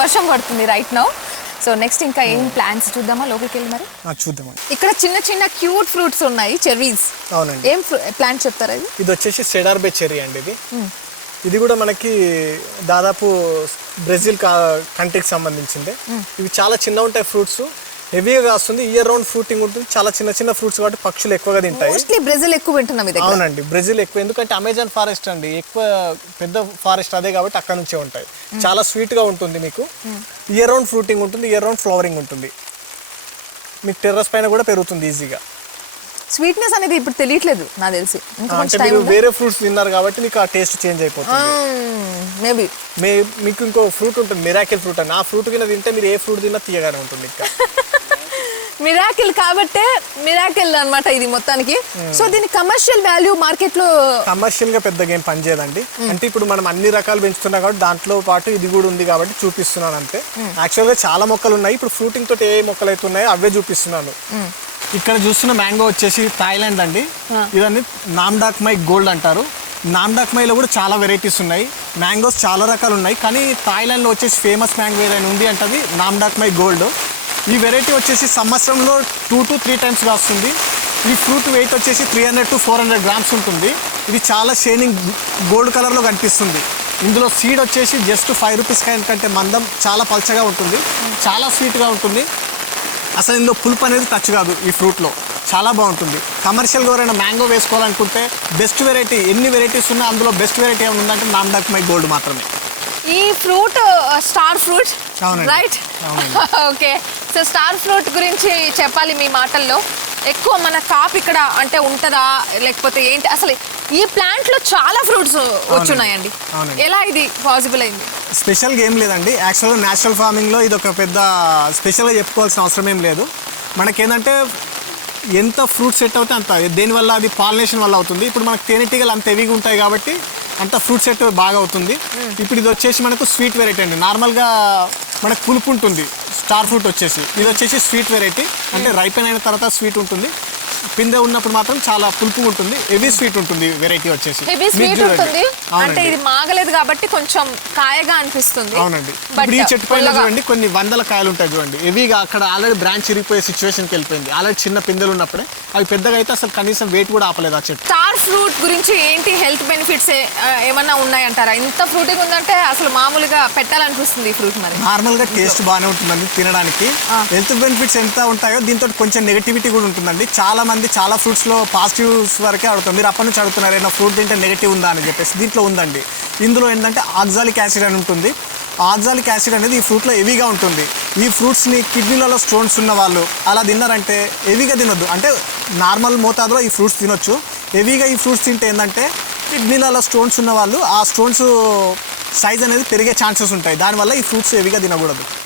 వర్షం పడుతుంది right now so next ఇంకా ఏం ప్లాన్స్ చూద్దామా? లోపలికి వెళ్ళి మరి? ఆ, చూద్దామండి ఇక్కడ చిన్న చిన్న క్యూట్ ఫ్రూట్స్ ఉన్నాయి చెర్రీస్ అవునండి. ఏం ప్లాంట్ చెప్తారా ఇది ఇది వచ్చేసి సెడార్ బే చెర్రీ అండి ఇది. ఇది కూడా మనకి దాదాపు బ్రెజిల్ కంట్రీకి సంబంధించింది. ఇవి చాలా చిన్న ఉంటాయి ఫ్రూట్స్ హెవీగా కాస్తుంది. ఇయర్ రౌండ్ ఫ్రూటింగ్ ఉంటుంది. చాలా చిన్న చిన్న ఫ్రూట్స్ కాబట్టి పక్షులు ఎక్కువగా తింటాయి. మోస్ట్లీ బ్రెజిల్ ఎక్కువ వింటున్నాం ఇది అవునండి. బ్రెజిల్ ఎక్కువ. ఎందుకంటే అమెజాన్ ఫారెస్ట్ అండి. ఎక్కువ పెద్ద ఫారెస్ట్ అదే కాబట్టి అక్కడ నుంచే ఉంటాయి. చాలా sweet గా ఉంటుంది మీకు. ఇయర్ రౌండ్ ఫ్రూటింగ్ ఉంటుంది. ఇయర్ రౌండ్ ఫ్లవరింగ్ ఉంటుంది. మీకు టెర్రస్ పైన కూడా పెరుగుతుంది ఈజీగా స్వీట్నెస్ అనేది ఇప్పుడు తెలియట్లేదు నాకు తెలిసి. అంటే మీరు వేరే ఫ్రూట్స్ తిన్నారు కాబట్టి మీకు ఆ టేస్ట్ చేంజ్ అయిపోతుంది. మేబీ మే మీకు ఇంకో ఫ్రూట్ ఉంటుంది. మిరాకిల్ ఫ్రూట్ అని. ఆ ఫ్రూట్ కింద తింటే మీరు ఏ ఫ్రూట్ తిన్నా తీయగానే ఉంటుంది ఇంకా. మిరాకిల్ కాబట్టే మిరాకిల్ అన్నమాట ఇది మొత్తానికి. సో దీని కమర్షియల్ వాల్యూ మార్కెట్లో కమర్షియల్గా పెద్దగా ఏం పనిచేయదండి అంటే ఇప్పుడు మనం అన్ని రకాలు పెంచుతున్నాం కాబట్టి దాంట్లో పాటు ఇది కూడా ఉంది కాబట్టి చూపిస్తున్నాను అంతే. యాక్చువల్గా చాలా మొక్కలు ఉన్నాయి. ఇప్పుడు ఫ్రూటింగ్ తోటి ఏ మొక్కలు అయితే ఉన్నాయో అవే చూపిస్తున్నాను. ఇక్కడ చూస్తున్న మ్యాంగో వచ్చేసి థాయిలాండ్ అండి. ఇదన్నీ నామ్డాక్ మై గోల్డ్ అంటారు. నామ్డాక్ మైలో కూడా చాలా వెరైటీస్ ఉన్నాయి. మ్యాంగోస్ చాలా రకాలు ఉన్నాయి. కానీ థాయిలాండ్లో వచ్చేసి ఫేమస్ మ్యాంగో ఏదైనా ఉంది అంటది నామ్డాక్ మై గోల్డ్ ఈ వెరైటీ వచ్చేసి సంవత్సరంలో టూ టు త్రీ టైమ్స్ కాస్తుంది. ఈ ఫ్రూట్ వెయిట్ వచ్చేసి three hundred to four hundred grams ఉంటుంది. ఇది చాలా షైనింగ్ గోల్డ్ కలర్లో కనిపిస్తుంది. ఇందులో సీడ్ వచ్చేసి జస్ట్ ఫైవ్ రూపీస్ కంటే మందం చాలా పల్చగా ఉంటుంది. చాలా స్వీట్గా ఉంటుంది. అసలు ఇందులో పులుపు అనేది టచ్ కాదు ఈ ఫ్రూట్లో చాలా బాగుంటుంది. కమర్షియల్గా ఎవరైనా మ్యాంగో వేసుకోవాలనుకుంటే బెస్ట్ వెరైటీ ఎన్ని వెరైటీస్ ఉన్నా అందులో బెస్ట్ వెరైటీ ఏమైనా ఉందంటే నామ్డాక్ మై గోల్డ్ మాత్రమే. ఈ fruit star fruit. Right. Okay so star fruit గురించి చెప్పాలి మీ మాటల్లో. ఎక్కువ మన కాప్ ఇక్కడ అంటే ఉంటుందా? లేకపోతే ఏంటి? అసలు ఈ ప్లాంట్లో చాలా ఫ్రూట్స్ వచ్చున్నాయండి. ఎలా ఇది పాసిబుల్ అయింది? స్పెషల్గా ఏం లేదండి. యాక్చువల్గా నేచురల్ ఫార్మింగ్లో ఇది ఒక పెద్ద స్పెషల్గా చెప్పుకోవాల్సిన అవసరం ఏం లేదు. మనకేంటంటే ఎంత ఫ్రూట్ సెట్ అవుతే అంత దేనివల్ల అది పాలినేషన్ వల్ల అవుతుంది. ఇప్పుడు మనకు తేనెటీగలు అంత హెవీగా ఉంటాయి కాబట్టి అంత ఫ్రూట్ సెట్ బాగా అవుతుంది. ఇప్పుడు ఇది వచ్చేసి మనకు స్వీట్ వెరైటీ అండి. నార్మల్గా మనకు పులుపు ఉంటుంది. స్టార్ ఫ్రూట్ వచ్చేసి. ఇది వచ్చేసి స్వీట్ వెరైటీ. అంటే రైపెన్ అయిన తర్వాత స్వీట్ ఉంటుంది. పిందె ఉన్నప్పుడు మాత్రం చాలా పులుపు ఉంటుంది హెవీ స్వీట్ ఉంటుంది వెరైటీ వచ్చేసి. Heavy sweet. ఉంటుంది. అంటే. ఇది మాగలేదు కాబట్టి కొంచెం కాయగా అనిపిస్తుంది. అవునండి. ఇప్పుడు ఈ చెట్టు పైన. చూడండి కొన్ని వందల కాయలు ఉంటాయి చూడండి హెవీగా అక్కడ ఆల్రెడీ బ్రాంచ్ ఇరిగిపోయే సిచ్యువేషన్కి వెళ్ళిపోయింది. ఆల్రెడీ చిన్న పిందెలు ఉన్నప్పుడే. అవి పెద్దగా అయితే అసలు కనీసం వెయిట్ కూడా ఆపలేదు ఆ చెట్టు. స్టార్ ఫ్రూట్ గురించి ఏంటి హెల్త్ బెనిఫిట్స్ ఏమన్నా ఉన్నాయంటారా? ఇంత ఫ్రూటింగ్ ఉందంటే అసలు మామూలుగా పెట్టాలనిపిస్తుంది ఈ ఫ్రూట్ మరి. నార్మల్గా టేస్ట్ బాగానే ఉంటుందండి తినడానికి. హెల్త్ బెనిఫిట్స్ ఎంత ఉంటాయో దీంతో కొంచెం నెగటివిటీ కూడా ఉంటుందండి. చాలా మంది చాలా ఫ్రూట్స్లో పాజిటివ్స్ వరకే అడుగుతారు మీరు అప్పటి నుంచి అడుగుతున్నారు ఏదైనా ఫ్రూట్ తింటే నెగటివ్ ఉందా అని చెప్పేసి. దీంట్లో ఉందండి. ఇందులో ఏంటంటే ఆక్సాలిక్ యాసిడ్ అని ఉంటుంది. ఆక్సాలిక్ యాసిడ్ అనేది ఈ ఫ్రూట్లో హెవీగా ఉంటుంది. ఈ ఫ్రూట్స్ని కిడ్నీలలో స్టోన్స్ ఉన్న వాళ్ళు అలా తిన్నారంటే హెవీగా తినొద్దు. అంటే నార్మల్ మోతాదులో ఈ ఫ్రూట్స్ తినొచ్చు. హెవీగా ఈ ఫ్రూట్స్ తింటే ఏంటంటే కిడ్నీలలో స్టోన్స్ ఉన్న వాళ్ళు ఆ స్టోన్స్ సైజ్ అనేది పెరిగే ఛాన్సెస్ ఉంటాయి. దానివల్ల ఈ ఫ్రూట్స్ హెవీగా తినకూడదు.